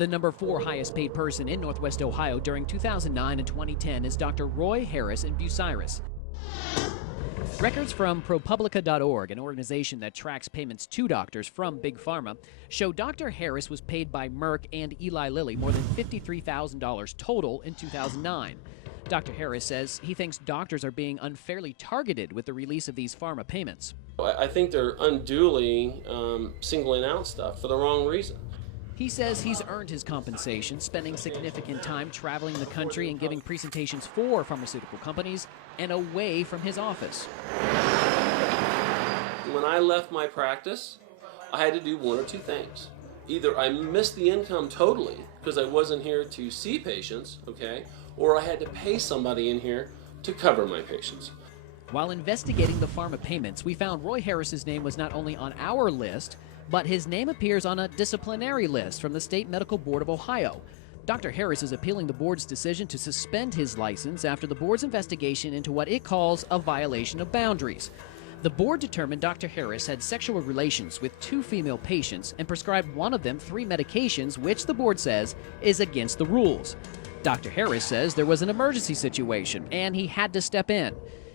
The number 4 highest paid person in Northwest Ohio during 2009 and 2010 is Dr. Roy Harris in Bucyrus. Records from ProPublica.org, an organization that tracks payments to doctors from Big Pharma, show Dr. Harris was paid by Merck and Eli Lilly more than $53,000 total in 2009. Dr. Harris says he thinks doctors are being unfairly targeted with the release of these pharma payments. I think they're unduly singling out stuff for the wrong reason. He says he's earned his compensation, spending significant time traveling the country and giving presentations for pharmaceutical companies and away from his office. When I left my practice, I had to do one or two things. Either I missed the income totally because I wasn't here to see patients, okay, or I had to pay somebody in here to cover my patients. While investigating the pharma payments, we found Roy Harris's name was not only on our list, but his name appears on a disciplinary list from the State Medical Board of Ohio. Dr. Harris is appealing the board's decision to suspend his license after the board's investigation into what it calls a violation of boundaries. The board determined Dr. Harris had sexual relations with 2 female patients and prescribed one of them 3 medications, which the board says is against the rules. Dr. Harris says there was an emergency situation and he had to step in.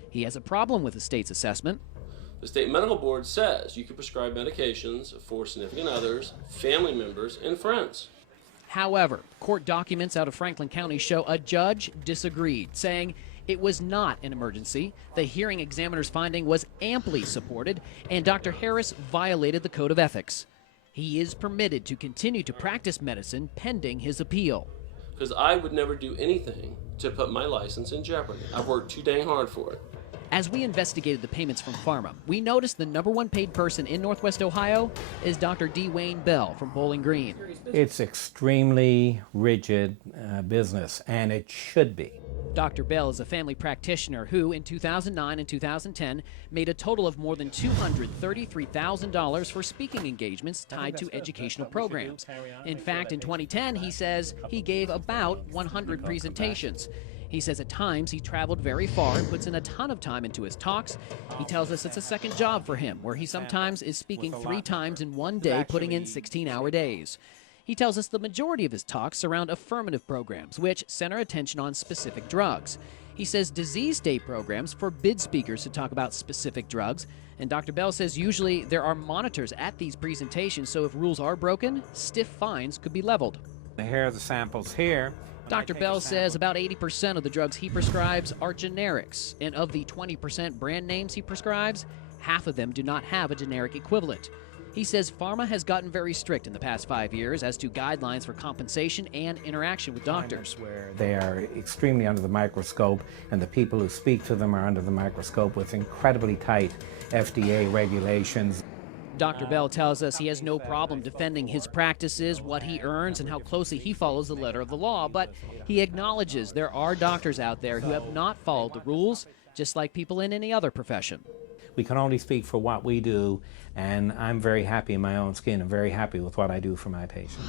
He has a problem with the state's assessment. The state medical board says you can prescribe medications for significant others, family members, and friends. However, court documents out of Franklin County show a judge disagreed, saying it was not an emergency. The hearing examiner's finding was amply supported, and Dr. Harris violated the code of ethics. He is permitted to continue to practice medicine pending his appeal. Because I would never do anything to put my license in jeopardy. I've worked too dang hard for it. As we investigated the payments from Pharma, we noticed the number 1 paid person in Northwest Ohio is Dr. D. Wayne Bell from Bowling Green. It's extremely rigid business, and it should be. Dr. Bell is a family practitioner who, in 2009 and 2010, made a total of more than $233,000 for speaking engagements tied to educational programs. In fact, in 2010, he says he gave about 100 presentations. He says at times he traveled very far and puts in a ton of time into his talks. He tells us it's a second job for him, where he sometimes is speaking 3 times in one day, putting in 16-hour days. He tells us the majority of his talks surround affirmative programs, which center attention on specific drugs. He says disease state programs forbid speakers to talk about specific drugs, and Dr. Bell says usually there are monitors at these presentations, so if rules are broken, stiff fines could be leveled. Here are the samples here. Dr. Bell says about 80% of the drugs he prescribes are generics, and of the 20% brand names he prescribes, half of them do not have a generic equivalent. He says Pharma has gotten very strict in the past 5 years as to guidelines for compensation and interaction with doctors. Where they are extremely under the microscope, and the people who speak to them are under the microscope with incredibly tight FDA regulations. Dr. Bell tells us he has no problem defending his practices, what he earns, and how closely he follows the letter of the law, but he acknowledges there are doctors out there who have not followed the rules, just like people in any other profession. We can only speak for what we do, and I'm very happy in my own skin. I'm very happy with what I do for my patients.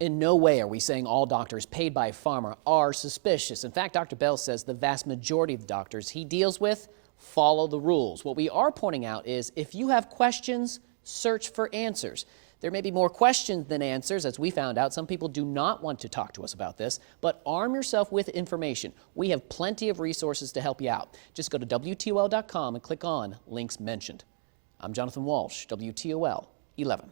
In no way are we saying all doctors paid by Pharma are suspicious. In fact, Dr. Bell says the vast majority of the doctors he deals with follow the rules. What we are pointing out is if you have questions, search for answers. There may be more questions than answers, as we found out. Some people do not want to talk to us about this, but arm yourself with information. We have plenty of resources to help you out. Just go to WTOL.com and click on links mentioned. I'm Jonathan Walsh, WTOL 11.